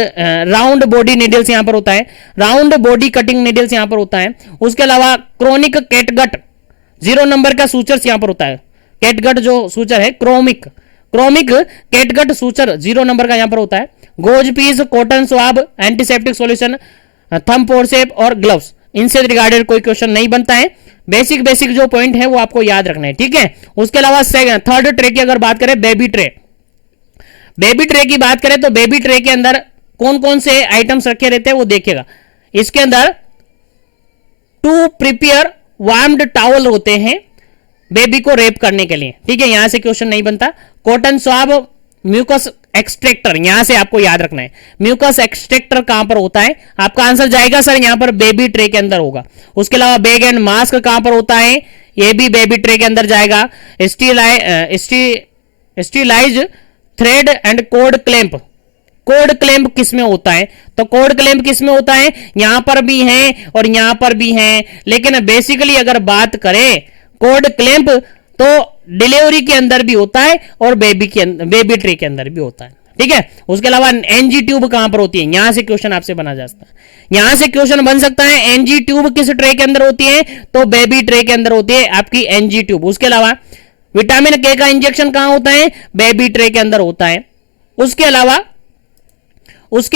round body needles यहां पर होता है, राउंड बॉडी कटिंग निडल्स यहां पर होता है। उसके अलावा क्रोनिक कैटगट 0 नंबर का सूचर्स यहां पर होता है, कैटगट जो सूचर है क्रोमिक कैटगट सूचर 0 नंबर का यहां पर होता है। Gauze piece, cotton swab, antiseptic solution, thumb forceps और ग्लव्स, इनसे रिगार्डेड कोई क्वेश्चन नहीं बनता है। बेसिक जो पॉइंट है वो आपको याद रखना है, ठीक है। उसके अलावा थर्ड ट्रे की अगर बात करें, बेबी ट्रे, बेबी ट्रे की बात करें तो बेबी ट्रे के अंदर कौन कौन से आइटम्स रखे रहते हैं वो देखिएगा। इसके अंदर 2 प्रिपेयर वार्म्ड टॉवल होते हैं बेबी को रेप करने के लिए, ठीक है, यहां से क्वेश्चन नहीं बनता। कॉटन स्वाब, म्यूकस एक्सट्रैक्टर, यहां से आपको याद रखना है म्यूकस एक्सट्रैक्टर कहां पर होता है, आपका आंसर जाएगा सर यहां पर बेबी ट्रे के अंदर होगा। उसके अलावा बैग एंड मास्क कहां पर होता है, ये भी बेबी ट्रे के अंदर जाएगा। Sterilise thread and cord clamp, cord clamp किस में होता है, तो कोड क्लैंप किस में होता है, यहां पर भी है और यहां पर भी है, लेकिन बेसिकली अगर बात करें कोड क्लैंप तो डिलीवरी के अंदर भी होता है और बेबी ट्रे के अंदर भी होता है, ठीक है। उसके अलावा एनजी ट्यूब कहां पर होती है, यहां से क्वेश्चन आपसे बना जा सकता है, यहां से क्वेश्चन बन सकता है एनजी ट्यूब किस ट्रे के अंदर होती है, तो बेबी ट्रे के अंदर होती है आपकी एनजी ट्यूब। उसके अलावा विटामिन के का इंजेक्शन कहां होता है, बेबी ट्रे के अंदर होता है। उसके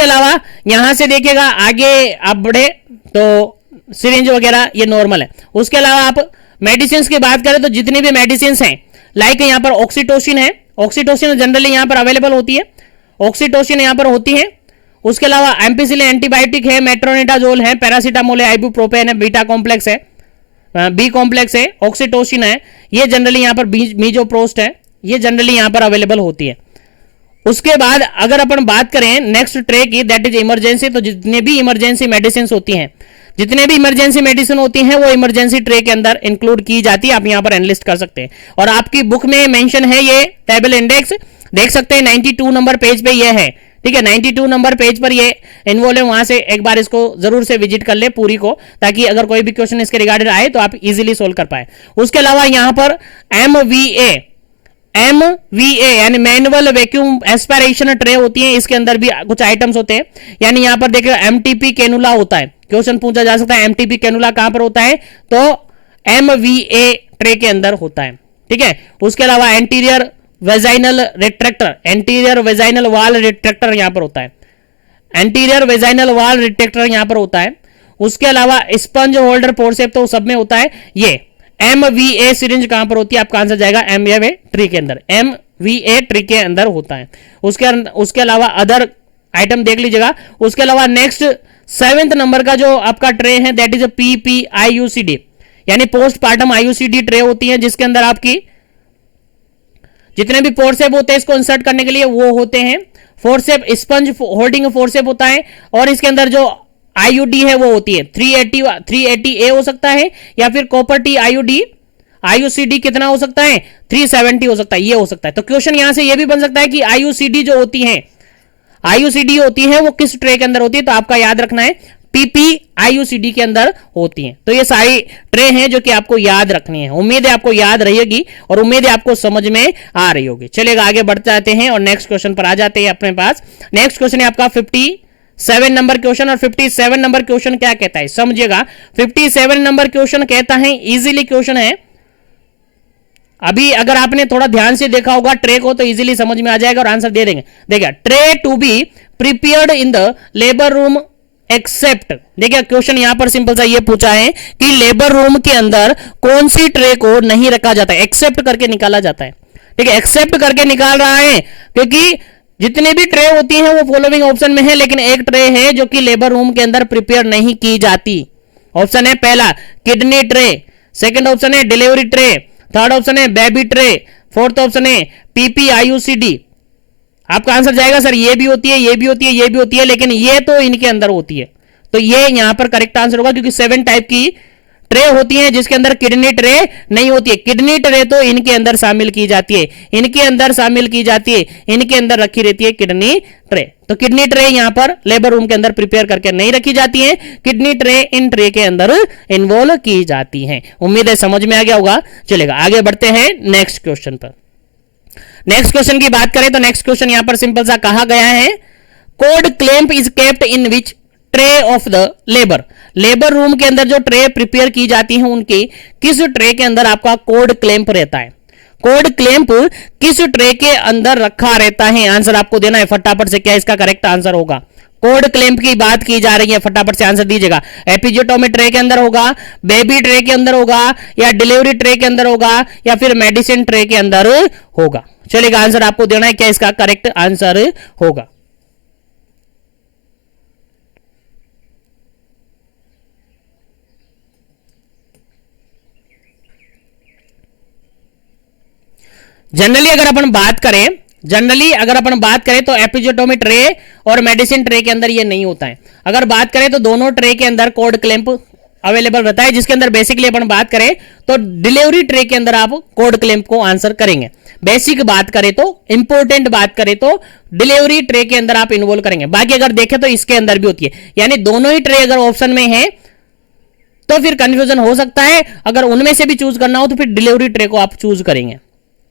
अलावा यहां से देखिएगा आगे आप बढ़े तो सिरिंज वगैरह ये नॉर्मल है। उसके अलावा आप मेडिसिन की बात करें तो जितनी भी मेडिसिन हैं, लाइक यहाँ पर ऑक्सीटोसिन है, ऑक्सीटोसिन जनरली यहाँ पर अवेलेबल होती है, ऑक्सीटोसिन यहाँ पर होती है। उसके अलावा एम्पिसिलिन एंटीबायोटिक है, मेट्रोनिडाजोल है, पैरासीटामोल है, आइबुप्रोपेन है, बीटा कॉम्प्लेक्स है, बी कॉम्प्लेक्स है, ऑक्सीटोसिन है, ये जनरली यहाँ पर मीजोप्रोस्ट है, ये जनरली यहाँ पर अवेलेबल होती है। उसके बाद अगर अपन बात करें नेक्स्ट ट्रे की, दैट इज इमरजेंसी, तो जितने भी इमरजेंसी मेडिसिन होती हैं, जितने भी इमरजेंसी मेडिसिन होती हैं वो इमरजेंसी ट्रे के अंदर इंक्लूड की जाती है। आप यहां पर एनालिस्ट कर सकते हैं और आपकी बुक में मेंशन है, ये टेबल इंडेक्स देख सकते हैं, 92 नंबर पेज पे ये है, ठीक है, 92 नंबर पेज पर ये इन्वॉल्व है, वहां से एक बार इसको जरूर से विजिट कर ले पूरी को, ताकि अगर कोई भी क्वेश्चन इसके रिगार्डेड आए तो आप इजीली सोल्व कर पाए। उसके अलावा यहां पर MVA यानी मैनुअल वैक्यूम एस्पिरेशन ट्रे होती है, इसके अंदर भी कुछ आइटम्स होते हैं। यानी यहां पर देखिए MTP कैनुला होता है, क्वेश्चन पूछा जा सकता है MTP कैनुला कहां पर होता है, तो MVA ट्रे के अंदर होता है, ठीक है। उसके अलावा anterior vaginal retractor, anterior vaginal वाल रिट्रैक्टर यहां पर होता है, एंटीरियर वेजाइनल वाल रिट्रैक्टर यहां पर होता है। उसके अलावा स्पंज होल्डर फोर्सेप तो सब में होता है। ये MVA सिरिंज कहां पर होती है, आपका आंसर जाएगा MVA ट्री के अंदर, MVA ट्री के अंदर होता है। उसके अलावा अदर आइटम देख लीजिएगा। उसके अलावा नेक्स्ट 7th नंबर का जो आपका ट्रे है दैट इज PPIUCD, यानी पोस्टपार्टम IUCD ट्रे होती है, जिसके अंदर आपकी जितने भी फोर्सेप होते हैं इसको इंसर्ट करने के लिए वो होते हैं। फोर्सेप स्पंज होल्डिंग फोर्सेप होता है, और इसके अंदर जो IUD है वो होती है 380A हो सकता है, या फिर कॉपर टी IUCD कितना हो सकता है, 370 हो सकता है, ये हो सकता है। तो क्वेश्चन यहां से ये भी बन सकता है कि IUCD जो होती है, IUCD होती है वो किस ट्रे के अंदर होती है, तो आपका याद रखना है PPIUCD के अंदर होती हैं। तो ये सारी ट्रे हैं जो कि आपको याद रखनी है। उम्मीद है आपको याद रहेगी और उम्मीद है आपको समझ में आ रही होगी। चलेगा, आगे बढ़ जाते हैं और नेक्स्ट क्वेश्चन पर आ जाते हैं अपने पास। नेक्स्ट क्वेश्चन है आपका 57 नंबर क्वेश्चन, और 57 नंबर क्वेश्चन क्या कहता है समझिएगा। 57 नंबर क्वेश्चन कहता है, इजीली क्वेश्चन है, अभी अगर आपने थोड़ा ध्यान से देखा होगा ट्रे को तो इजीली समझ में आ जाएगा और आंसर दे देंगे। देखिए, tray to be prepared in the labour room except, देखिए क्वेश्चन यहां पर सिंपल सा ये पूछा है कि लेबर रूम के अंदर कौन सी ट्रे को नहीं रखा जाता है, एक्सेप्ट करके निकाला जाता है, ठीक है, एक्सेप्ट करके निकाल रहा है, क्योंकि जितनी भी ट्रे होती हैं वो फॉलोइंग ऑप्शन में है, लेकिन एक ट्रे है जो कि लेबर रूम के अंदर प्रिपेयर नहीं की जाती। ऑप्शन है पहला किडनी ट्रे, सेकंड ऑप्शन है डिलीवरी ट्रे, थर्ड ऑप्शन है बेबी ट्रे, फोर्थ ऑप्शन है PPIUCD। आपका आंसर जाएगा सर ये भी होती है, ये भी होती है, ये भी होती है, लेकिन ये तो इनके अंदर होती है, तो ये यहां पर करेक्ट आंसर होगा, क्योंकि 7 टाइप की ट्रे होती हैं जिसके अंदर किडनी ट्रे नहीं होती है। किडनी ट्रे तो इनके अंदर शामिल की जाती है, इनके अंदर शामिल की जाती है, इनके अंदर रखी रहती है किडनी ट्रे। तो किडनी ट्रे यहां पर लेबर रूम के अंदर प्रिपेयर करके नहीं रखी जाती है, किडनी ट्रे इन ट्रे के अंदर इन्वॉल्व की जाती है। उम्मीद है समझ में आ गया होगा। चलेगा, आगे बढ़ते हैं नेक्स्ट क्वेश्चन पर। नेक्स्ट क्वेश्चन की बात करें तो नेक्स्ट क्वेश्चन यहां पर सिंपल सा कहा गया है, cord clamp is kept in which tray of the labour. Labour room के अंदर जो ट्रे प्रिपेयर की जाती है उनकी किस ट्रे के अंदर आपका कोड क्लैंप रहता है, कोड क्लैंप किस ट्रे के अंदर रखा रहता है, आंसर आपको देना है फटाफट से, क्या इसका करेक्ट आंसर होगा। कोड क्लैंप की बात की जा रही है, फटाफट से आंसर दीजिएगा। एपिजियोटोमी ट्रे के अंदर होगा, बेबी ट्रे के अंदर होगा, या डिलीवरी ट्रे के अंदर होगा, या फिर मेडिसिन ट्रे के अंदर होगा। चलेगा, आंसर आपको देना है, क्या इसका करेक्ट आंसर होगा। जनरली अगर अपन बात करें तो एपिजियोटोमी ट्रे और मेडिसिन ट्रे के अंदर ये नहीं होता है। अगर बात करें तो दोनों ट्रे के अंदर कोड क्लैंप अवेलेबल रहता है, जिसके अंदर बेसिकली अपन बात करें तो डिलीवरी ट्रे के अंदर आप कोड क्लैंप को आंसर करेंगे। बेसिक बात करें तो, इंपॉर्टेंट बात करें तो डिलीवरी ट्रे के अंदर आप इन्वॉल्व करेंगे। बाकी अगर देखें तो इसके अंदर भी होती है, यानी दोनों ही ट्रे अगर ऑप्शन में है तो फिर कंफ्यूजन हो सकता है। अगर उनमें से भी चूज करना हो तो फिर डिलीवरी ट्रे को आप चूज करेंगे,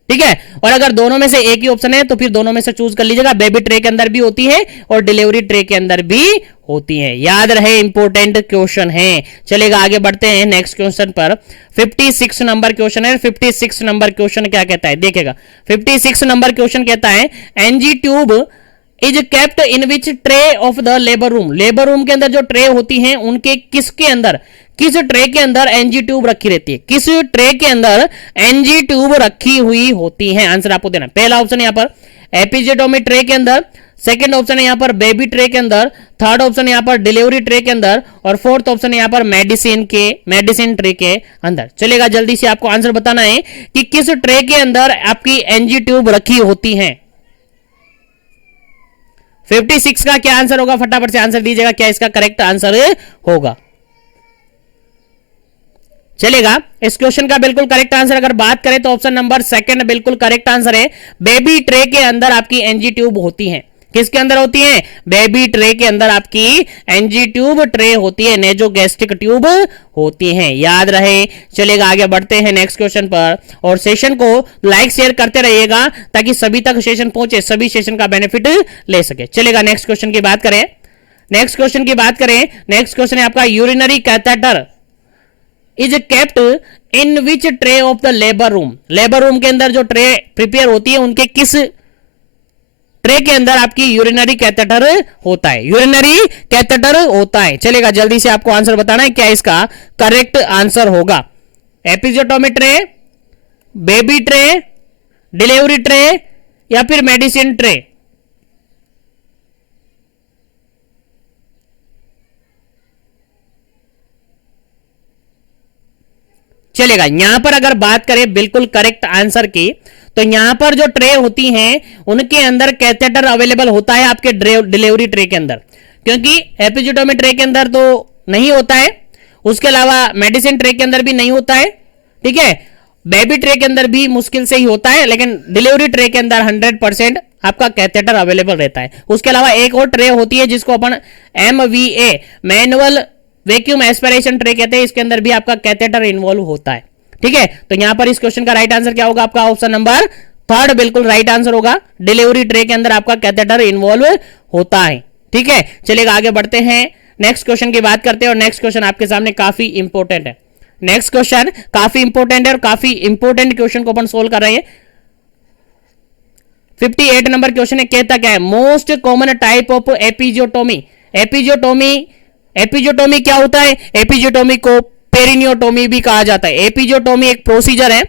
ठीक है। और अगर दोनों में से एक ही ऑप्शन है तो फिर दोनों में से चूज कर लीजिएगा। बेबी ट्रे के अंदर भी होती है और डिलीवरी ट्रे के अंदर भी होती है, याद रहे, इंपॉर्टेंट क्वेश्चन है। चलेगा, आगे बढ़ते हैं नेक्स्ट क्वेश्चन पर। 56 नंबर क्वेश्चन है। 56 नंबर क्वेश्चन क्या कहता है, देखिएगा 56 नंबर क्वेश्चन कहता है, NG tube is kept in which tray of the labour room, labour room के अंदर जो ट्रे होती हैं उनके किसके अंदर, किस ट्रे के अंदर एनजी ट्यूब रखी रहती है, किस ट्रे के अंदर एनजी ट्यूब रखी हुई होती है। आंसर आपको देना, पहला ऑप्शन यहां पर एपिजियोटोमी ट्रे के अंदर, सेकंड ऑप्शन है यहां पर बेबी ट्रे के अंदर, थर्ड ऑप्शन यहां पर डिलीवरी ट्रे के अंदर, और फोर्थ ऑप्शन यहां पर मेडिसिन ट्रे के अंदर। चलेगा, जल्दी से आपको आंसर बताना है कि किस ट्रे के अंदर आपकी एनजी ट्यूब रखी होती है। 56 का क्या आंसर होगा, फटाफट से आंसर दीजिएगा, क्या इसका करेक्ट आंसर होगा। चलेगा, इस क्वेश्चन का बिल्कुल करेक्ट आंसर अगर बात करें तो ऑप्शन नंबर सेकंड बिल्कुल करेक्ट आंसर है। बेबी ट्रे के अंदर आपकी एनजी ट्यूब होती है। किसके अंदर होती है, बेबी ट्रे के अंदर आपकी एनजी ट्यूब ट्रे होती है, नेजोगैस्ट्रिक ट्यूब होती है, याद रहे। चलेगा, आगे बढ़ते हैं नेक्स्ट क्वेश्चन पर, और सेशन को लाइक शेयर करते रहिएगा ताकि सभी तक सेशन पहुंचे, सभी सेशन का बेनिफिट ले सके। चलेगा, नेक्स्ट क्वेश्चन की बात करें, नेक्स्ट क्वेश्चन है आपका urinary catheter is kept in which tray of the labour room, labour room के अंदर जो ट्रे प्रिपेयर होती है उनके किस ट्रे के अंदर आपकी यूरिनरी कैथेटर होता है, यूरिनरी कैथेटर होता है। चलेगा, जल्दी से आपको आंसर बताना है क्या इसका करेक्ट आंसर होगा। Episiotomy tray, baby tray, delivery tray या फिर मेडिसिन ट्रे। चलेगा, यहां पर अगर बात करें बिल्कुल करेक्ट आंसर की, तो यहां पर जो ट्रे होती हैं उनके अंदर कैथेटर अवेलेबल होता है आपके डिलीवरी ट्रे के अंदर, क्योंकि एपिजियोटोमी ट्रे के अंदर तो नहीं होता है, उसके अलावा मेडिसिन ट्रे के अंदर भी नहीं होता है, ठीक है, बेबी ट्रे के अंदर भी मुश्किल से ही होता है, लेकिन डिलीवरी ट्रे के अंदर 100% आपका कैथेटर अवेलेबल रहता है। उसके अलावा एक और ट्रे होती है जिसको अपन MVA manual vacuum aspiration tray कहते हैं, इसके अंदर भी आपका कैथेटर इन्वॉल्व होता है, ठीक है। तो यहां पर इस क्वेश्चन का राइट आंसर क्या होगा, आपका ऑप्शन नंबर थर्ड बिल्कुल राइट आंसर होगा। डिलीवरी ट्रे के अंदर आपका कैथेटर इन्वॉल्व होता है, ठीक है। चलिएगा, आगे बढ़ते हैं, नेक्स्ट क्वेश्चन की बात करते हैं, और नेक्स्ट क्वेश्चन आपके सामने काफी इंपॉर्टेंट है। नेक्स्ट क्वेश्चन काफी इंपॉर्टेंट है और काफी इंपॉर्टेंट क्वेश्चन को अपन सोल्व कर रहे हैं। 58 नंबर क्वेश्चन है, कहता क्या है, most common type of episiotomy. Episiotomy क्या होता है, एपिजियोटोमी को पेरिनियोटोमी भी कहा जाता है। एपिजियोटोमी एक प्रोसीजर है,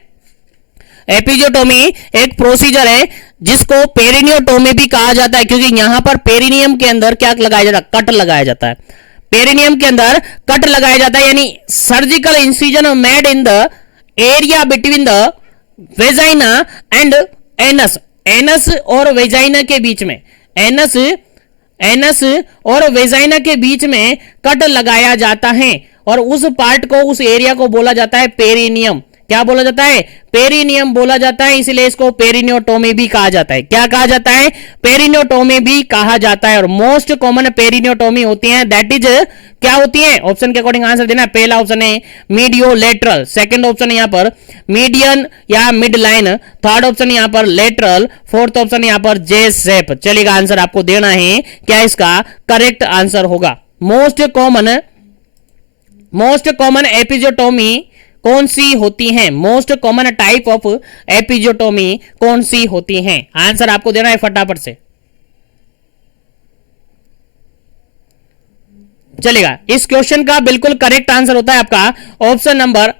एपिजियोटोमी एक प्रोसीजर है जिसको पेरिनियोटोमी भी कहा जाता है, क्योंकि यहां पर पेरिनियम के अंदर क्या लगाया जाता है, कट लगाया जाता है। पेरिनियम के अंदर कट लगाया जाता है, यानी surgical incision made in the area between the vagina and anus, anus और वेजाइना के बीच में, एनस और वेजाइना के बीच में कट लगाया जाता है, और उस पार्ट को, उस एरिया को बोला जाता है पेरिनियम। क्या बोला जाता है, पेरिनियम बोला जाता है, इसलिए इसको पेरिनियोटोमी भी कहा जाता है। क्या कहा जाता है, पेरिनियोटोमी भी कहा जाता है। और मोस्ट कॉमन पेरिनियोटोमी होती है, दैट इज क्या होती है, ऑप्शन के अकॉर्डिंग आंसर देना। पहला ऑप्शन है मीडियोलेटरल, सेकंड ऑप्शन यहां पर मीडियन या मिड लाइन, थर्ड ऑप्शन यहां पर लेटरल, फोर्थ ऑप्शन यहां पर जे शेप। चलेगा, आंसर आपको देना है क्या इसका करेक्ट आंसर होगा। मोस्ट कॉमन एपिजियोटोमी कौन सी होती है, most common type of episiotomy कौन सी होती है, आंसर आपको देना है फटाफट से। चलेगा, इस क्वेश्चन का बिल्कुल करेक्ट आंसर होता है आपका ऑप्शन नंबर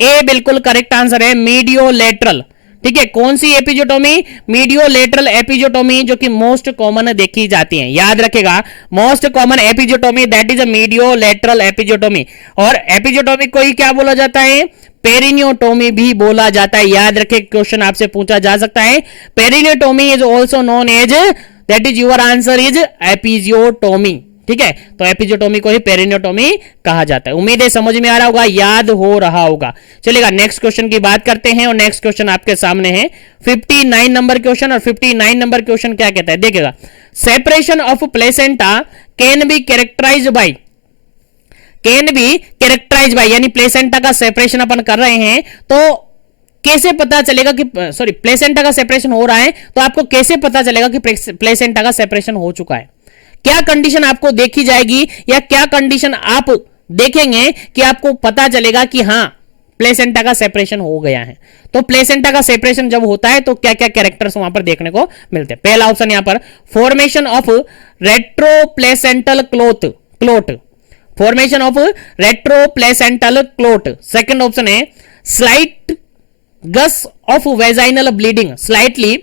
ए, बिल्कुल करेक्ट आंसर है मीडियोलेटरल, ठीक है। कौन सी एपिजियोटोमी, मीडियोलेटरल एपिजियोटोमी, जो कि मोस्ट कॉमन देखी जाती है, याद रखेगा, most common episiotomy that is a mediolateral episiotomy. और एपिजियोटोमी को ही क्या बोला जाता है, पेरिनियोटोमी भी बोला जाता है, याद रखे, क्वेश्चन आपसे पूछा जा सकता है। Perineotomy is also known as, that is your answer is episiotomy, ठीक है। तो एपिजियोटोमी को ही पेरिनियोटोमी कहा जाता है। उम्मीद है समझ में आ रहा होगा, याद हो रहा होगा। चलेगा, नेक्स्ट क्वेश्चन की बात करते हैं, और नेक्स्ट क्वेश्चन आपके सामने है 59 नंबर क्वेश्चन। और 59 नंबर क्वेश्चन क्या कहता है, देखिएगा, separation of placenta can be characterized by, यानी प्लेसेंटा का सेपरेशन अपन कर रहे हैं, तो कैसे पता चलेगा कि प्लेसेंटा का सेपरेशन हो रहा है, तो आपको कैसे पता चलेगा कि प्लेसेंटा का सेपरेशन हो चुका है। क्या कंडीशन आपको देखी जाएगी, या क्या कंडीशन आप देखेंगे कि आपको पता चलेगा कि हां प्लेसेंटा का सेपरेशन हो गया है। तो प्लेसेंटा का सेपरेशन जब होता है तो क्या क्या कैरेक्टर्स वहां पर देखने को मिलते हैं? पहला ऑप्शन यहां पर formation of retroplacental clot, formation of retroplacental clot. Second option है slight gush of vaginal bleeding, slightly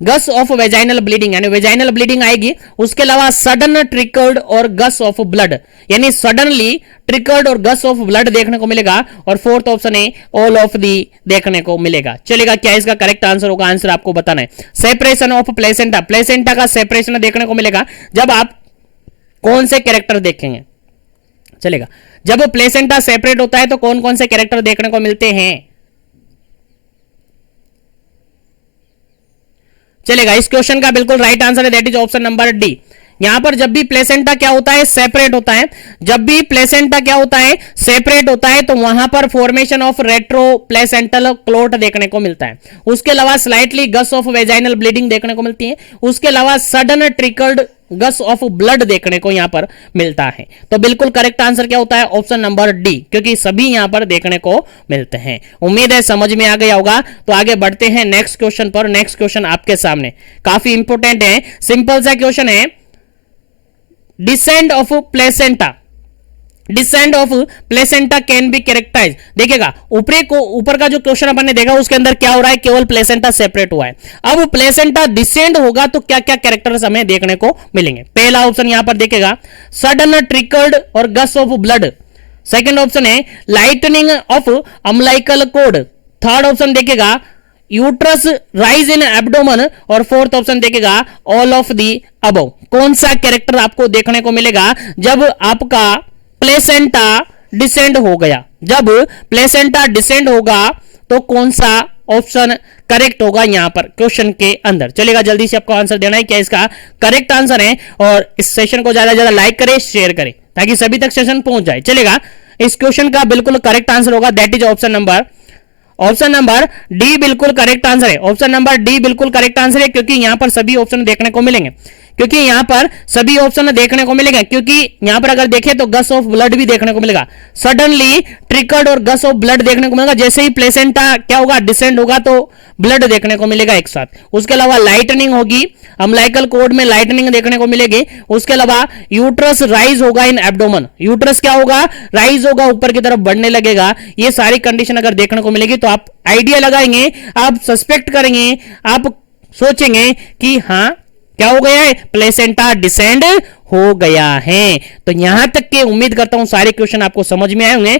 gush of vaginal bleeding, यानी वेजाइनल ब्लीडिंग आएगी। उसके अलावा सडन ट्रिकल्ड और गस ऑफ ब्लड, यानी सडनली ट्रिकल्ड और गस ऑफ ब्लड देखने को मिलेगा। और फोर्थ ऑप्शन है ऑल ऑफ दी देखने को मिलेगा। चलेगा, क्या इसका करेक्ट आंसर होगा? आंसर आपको बताना है। सेपरेशन ऑफ प्लेसेंटा, प्लेसेंटा का सेपरेशन देखने को मिलेगा जब आप कौन से कैरेक्टर देखेंगे? चलेगा, जब प्लेसेंटा सेपरेट होता है तो कौन कौन से कैरेक्टर देखने को मिलते हैं? चलेगा, इस क्वेश्चन का बिल्कुल राइट आंसर है that is option number D. यहां पर जब भी प्लेसेंटा क्या होता है? सेपरेट होता है। जब भी प्लेसेंटा क्या होता है? सेपरेट होता है तो वहां पर formation of retro placental clot देखने को मिलता है। उसके अलावा slightly gush of vaginal bleeding देखने को मिलती है। उसके अलावा sudden trickled gush of blood देखने को यहां पर मिलता है। तो बिल्कुल करेक्ट आंसर क्या होता है? ऑप्शन नंबर डी, क्योंकि सभी यहां पर देखने को मिलते हैं। उम्मीद है समझ में आ गया होगा। तो आगे बढ़ते हैं नेक्स्ट क्वेश्चन पर। नेक्स्ट क्वेश्चन आपके सामने काफी इंपोर्टेंट है, सिंपल सा क्वेश्चन है। Descent of placenta, descent of placenta can be characterize. देखिएगा, ऊपर का जो क्वेश्चन अपन ने देखा उसके अंदर क्या हो रहा है? केवल प्लेसेंटा सेपरेट हुआ है। अब प्लेसेंटा डिसेंड होगा तो क्या क्या कैरेक्टर्स हमें देखने को मिलेंगे? पहला ऑप्शन यहां पर देखिएगा सडन ट्रिकल्ड और gush of blood. Second option है lightning of umbilical code. Third option देखिएगा यूट्रस राइज इन एब्डोमन। और फोर्थ ऑप्शन देखिएगा ऑल ऑफ दी अबव। कौन सा कैरेक्टर आपको देखने को मिलेगा जब आपका प्लेसेंटा डिसेंड हो गया? जब प्लेसेंटा डिसेंड होगा तो कौन सा ऑप्शन करेक्ट होगा यहां पर क्वेश्चन के अंदर? चलेगा, जल्दी से आपको आंसर देना है क्या इसका करेक्ट आंसर है। और इस सेशन को ज्यादा से ज्यादा लाइक करें, शेयर करें ताकि सभी तक सेशन पहुंच जाए। चलेगा, इस क्वेश्चन का बिल्कुल करेक्ट आंसर होगा that is option number D बिल्कुल करेक्ट आंसर है। ऑप्शन नंबर डी बिल्कुल करेक्ट आंसर है, क्योंकि यहां पर सभी ऑप्शन देखने को मिलेंगे। क्योंकि यहां पर सभी ऑप्शन देखने को मिलेंगे, क्योंकि यहां पर अगर देखें तो गस ऑफ ब्लड भी देखने को मिलेगा। सडनली ट्रिकल्ड और गस ऑफ ब्लड देखने को मिलेगा। जैसे ही प्लेसेंटा क्या होगा? डिसेंड होगा तो ब्लड देखने को मिलेगा एक साथ। उसके अलावा लाइटनिंग होगी, अम्लाइकल कोड में लाइटनिंग देखने को मिलेगी। उसके अलावा यूट्रस राइज होगा इन एब्डोमन, यूट्रस क्या होगा? राइज होगा, ऊपर की तरफ बढ़ने लगेगा। ये सारी कंडीशन अगर देखने को मिलेगी तो आप आइडिया लगाएंगे, आप सस्पेक्ट करेंगे, आप सोचेंगे कि हां क्या हो गया है? प्लेसेंटा डिसेंड हो गया है। तो यहां तक के उम्मीद करता हूं सारे क्वेश्चन आपको समझ में आए होंगे।